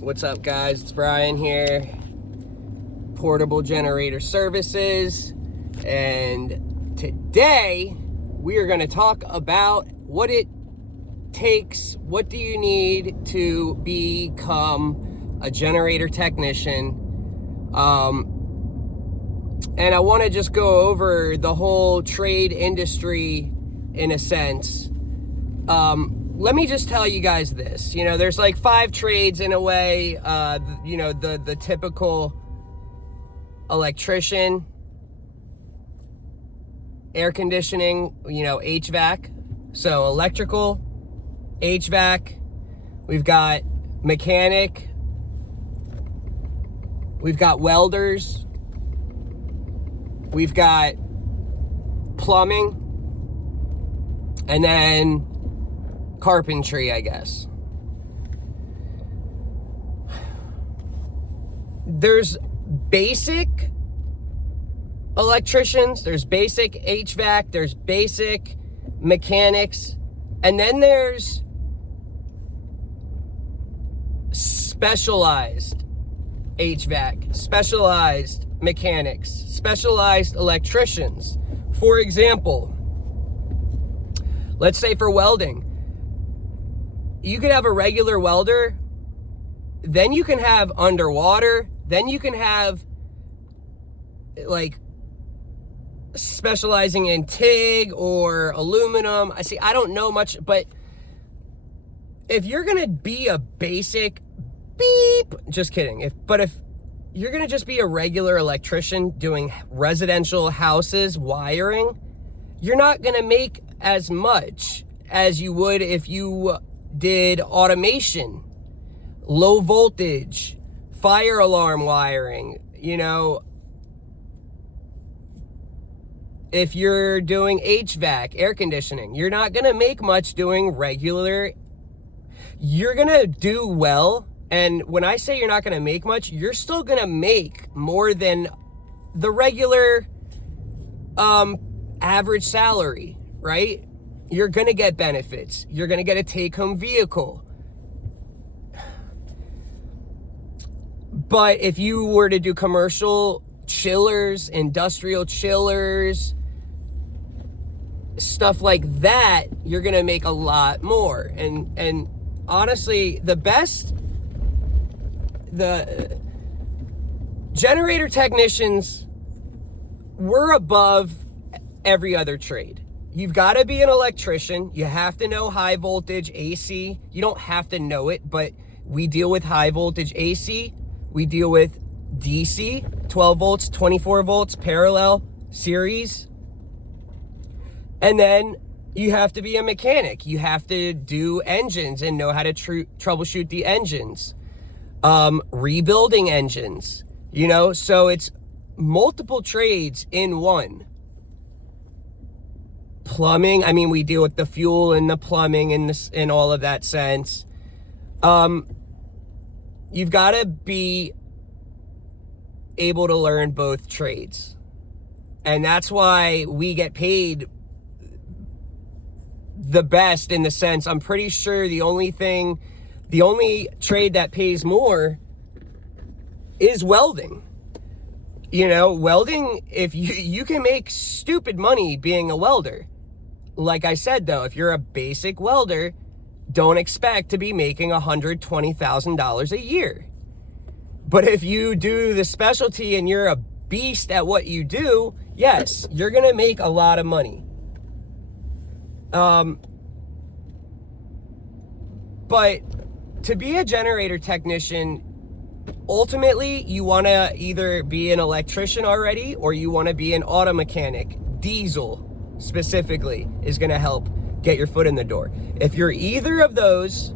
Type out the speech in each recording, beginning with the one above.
What's up, guys? It's Brian here, Portable Generator Services, and today we are going to talk about what it takes, what do you need to become a generator technician, and I want to just go over the whole trade industry in a sense. Let me just tell you guys this. There's like 5 trades in a way. The typical electrician, air conditioning, HVAC. So electrical, HVAC. We've got mechanic. We've got welders. We've got plumbing. And then carpentry, I guess. There's basic electricians, there's basic HVAC, there's basic mechanics, and then there's specialized HVAC, specialized mechanics, specialized electricians. For example, let's say for welding, you could have a regular welder, then you can have underwater, then you can have like specializing in TIG or aluminum. I don't know much, but if you're gonna be a basic just kidding. If you're gonna just be a regular electrician doing residential houses wiring, you're not gonna make as much as you would if you did automation, low voltage, fire alarm wiring. If you're doing HVAC, air conditioning, you're not gonna make much doing regular. You're gonna do well, and when I say you're not gonna make much, you're still gonna make more than the regular average salary, right? You're going to get benefits. You're going to get a take-home vehicle. But if you were to do commercial chillers, industrial chillers, stuff like that, you're going to make a lot more. And honestly, the generator technicians, we're above every other trade. You've got to be an electrician. You have to know high voltage AC. You don't have to know it, but we deal with high voltage AC. We deal with DC, 12 volts, 24 volts, parallel, series. And then you have to be a mechanic. You have to do engines and know how to troubleshoot the engines. Rebuilding engines, so it's multiple trades in one. Plumbing, we deal with the fuel and the plumbing in all of that sense. You've got to be able to learn both trades. And that's why we get paid the best, in the sense, I'm pretty sure the only trade that pays more is welding. Welding, if you can make stupid money being a welder. Like I said, though, if you're a basic welder, don't expect to be making $120,000 a year. But if you do the specialty and you're a beast at what you do, yes, you're going to make a lot of money. But to be a generator technician, ultimately, you want to either be an electrician already, or you want to be an auto mechanic. Diesel specifically is going to help get your foot in the door. If you're either of those,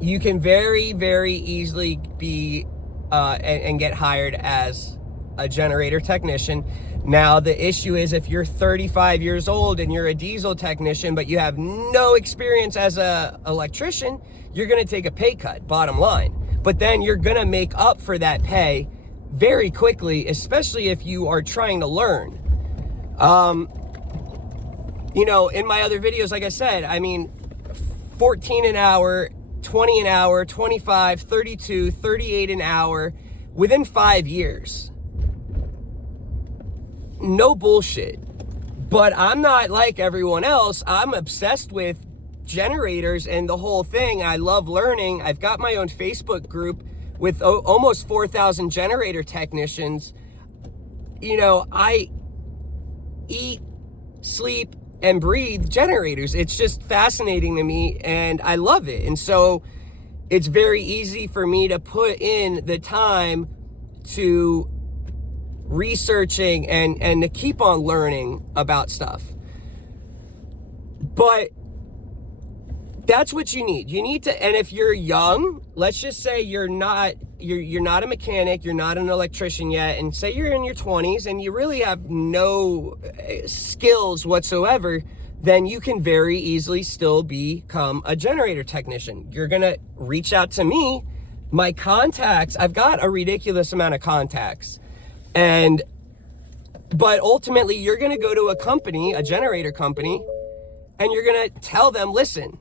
you can very, very easily be and get hired as a generator technician. Now, the issue is, if you're 35 years old and you're a diesel technician, but you have no experience as a electrician, you're going to take a pay cut, bottom line. But then you're going to make up for that pay very quickly, especially if you are trying to learn. In my other videos, like I said, 14 an hour 20 an hour, 25, 32, 38 an hour within 5 years. No bullshit. But I'm not like everyone else. I'm obsessed with generators and the whole thing. I love learning. I've got my own Facebook group with almost 4,000 generator technicians. You know, I eat, sleep, and breathe generators. It's just fascinating to me, and I love it. And so it's very easy for me to put in the time to researching and to keep on learning about stuff. But that's what you need. You need to, and if you're young, let's just say you're not a mechanic, you're not an electrician yet, and say you're in your 20s and you really have no skills whatsoever, then you can very easily still become a generator technician. You're gonna reach out to me. My contacts, I've got a ridiculous amount of contacts. But ultimately you're gonna go to a company, a generator company, and you're gonna tell them, listen,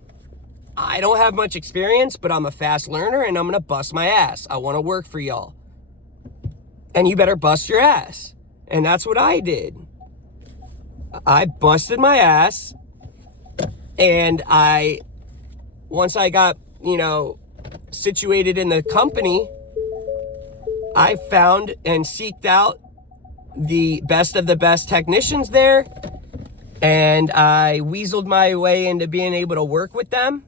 I don't have much experience, but I'm a fast learner and I'm gonna bust my ass. I wanna work for y'all. And you better bust your ass. And that's what I did. I busted my ass, and once I got, situated in the company, I found and seeked out the best of the best technicians there, and I weaseled my way into being able to work with them.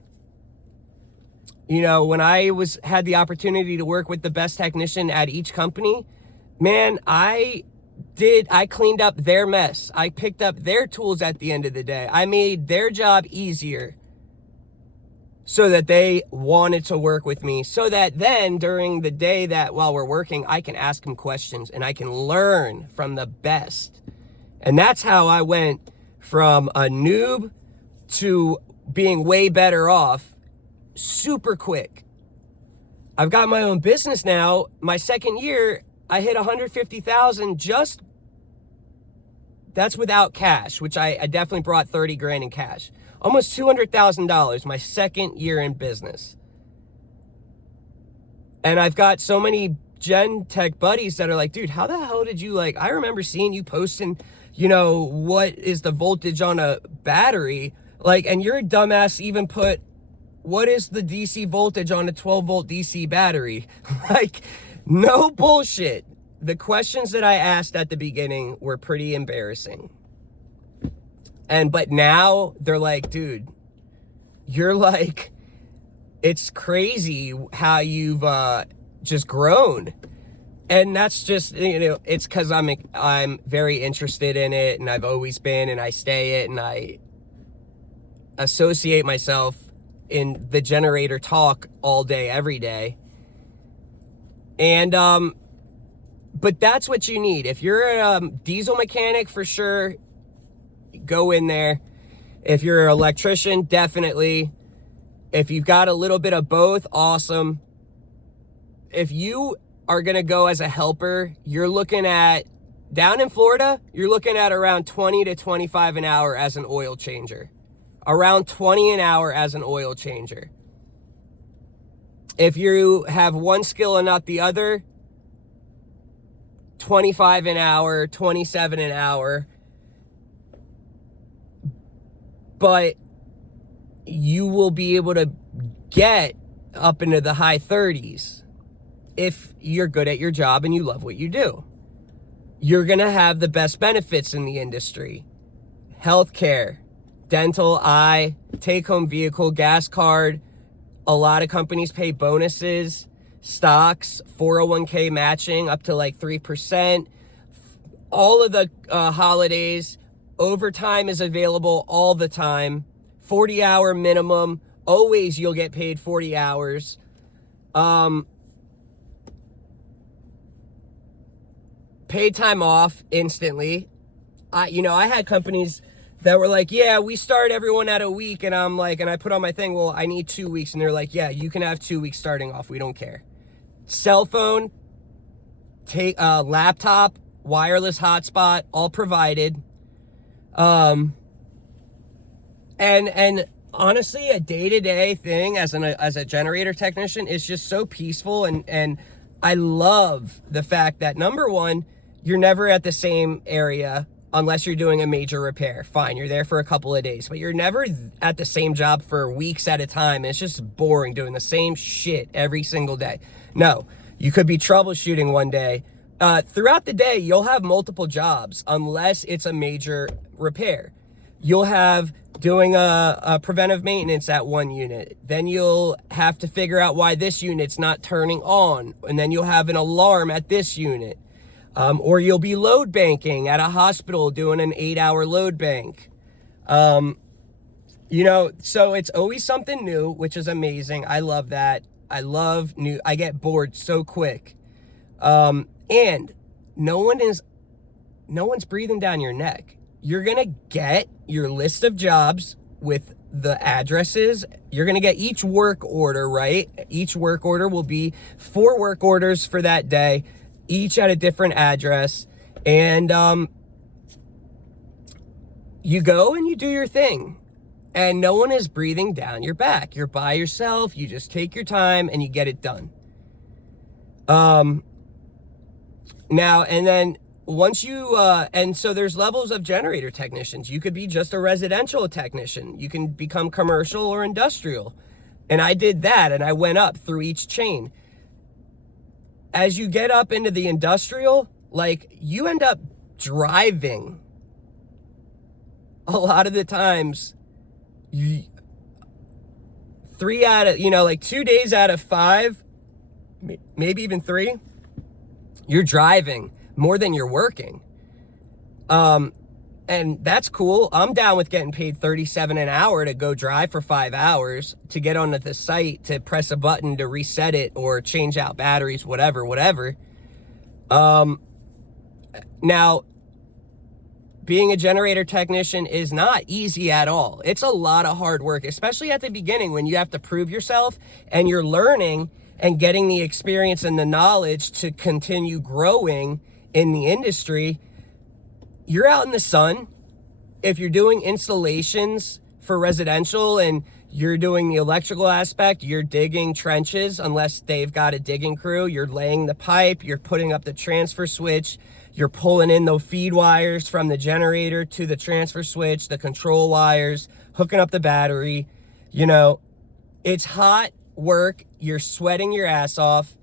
When I had the opportunity to work with the best technician at each company, man, I cleaned up their mess. I picked up their tools at the end of the day. I made their job easier so that they wanted to work with me, so that then during the day that while we're working, I can ask them questions and I can learn from the best. And that's how I went from a noob to being way better off super quick. I've got my own business now. My second year, I hit 150,000 that's without cash, which I definitely brought 30 grand in cash. Almost $200,000 my second year in business. And I've got so many gen tech buddies that are like, dude, how the hell did you I remember seeing you posting, what is the voltage on a battery? And your dumbass even put, what is the DC voltage on a 12 volt DC battery? No bullshit. The questions that I asked at the beginning were pretty embarrassing. But now they're like, dude, you're it's crazy how you've just grown. And that's just, it's because I'm very interested in it, and I've always been, and I stay it, and I associate myself in the generator talk all day, every day. And, but that's what you need. If you're a diesel mechanic, for sure, go in there. If you're an electrician, definitely. If you've got a little bit of both, awesome. If you are going to go as a helper, you're looking at, down in Florida, you're looking at around 20 to 25 an hour as an oil changer. Around 20 an hour as an oil changer. If you have one skill and not the other, 25 an hour, 27 an hour. But you will be able to get up into the high 30s if you're good at your job and you love what you do. You're going to have the best benefits in the industry. Healthcare, dental, eye, take-home vehicle, gas card. A lot of companies pay bonuses, stocks, 401k matching up to 3%. All of the holidays, overtime is available all the time. 40-hour minimum. Always you'll get paid 40 hours. Paid time off instantly. I had companies that were like, yeah, we start everyone at a week. And I'm like, and I put on my thing, well, I need 2 weeks. And they're like, yeah, you can have 2 weeks starting off. We don't care. Cell phone, laptop, wireless hotspot, all provided. And honestly, a day-to-day thing as a generator technician is just so peaceful, and I love the fact that, number one, you're never at the same area unless you're doing a major repair. Fine, you're there for a couple of days, but you're never at the same job for weeks at a time. It's just boring doing the same shit every single day. No, you could be troubleshooting one day. Throughout the day, you'll have multiple jobs unless it's a major repair. You'll have doing a preventive maintenance at one unit. Then you'll have to figure out why this unit's not turning on. And then you'll have an alarm at this unit. Or you'll be load banking at a hospital doing an 8-hour load bank. You know, so it's always something new, which is amazing. I love that. I get bored so quick. And no one's breathing down your neck. You're going to get your list of jobs with the addresses. You're going to get each work order, right? Each work order will be 4 work orders for that day, each at a different address. And you go and you do your thing. And no one is breathing down your back. You're by yourself. You just take your time and you get it done. Now, and then once you, and so there's levels of generator technicians. You could be just a residential technician. You can become commercial or industrial. And I did that, and I went up through each chain. As you get up into the industrial, like, you end up driving. A lot of the times, 2 days out of 5, maybe even 3, you're driving more than you're working. And that's cool. I'm down with getting paid $37 an hour to go drive for 5 hours to get onto the site, to press a button to reset it or change out batteries, whatever. Now, being a generator technician is not easy at all. It's a lot of hard work, especially at the beginning when you have to prove yourself and you're learning and getting the experience and the knowledge to continue growing in the industry. You're out in the sun. If you're doing installations for residential and you're doing the electrical aspect, you're digging trenches unless they've got a digging crew. You're laying the pipe, you're putting up the transfer switch, you're pulling in the feed wires from the generator to the transfer switch, the control wires, hooking up the battery. You know, it's hot work. You're sweating your ass off,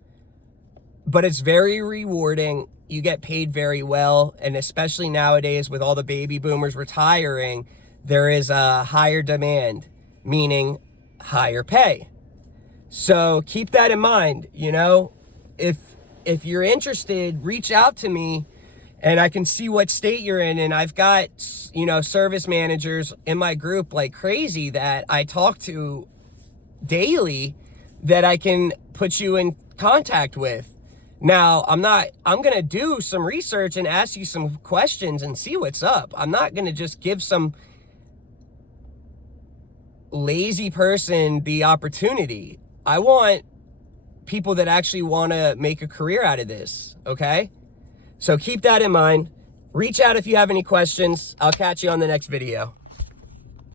but it's very rewarding. You get paid very well. And especially nowadays with all the baby boomers retiring, there is a higher demand, meaning higher pay. So keep that in mind. You know, if you're interested, reach out to me and I can see what state you're in. And I've got, you know, service managers in my group like crazy that I talk to daily that I can put you in contact with. Now, I'm going to do some research and ask you some questions and see what's up. I'm not going to just give some lazy person the opportunity. I want people that actually want to make a career out of this, okay? So keep that in mind. Reach out if you have any questions. I'll catch you on the next video.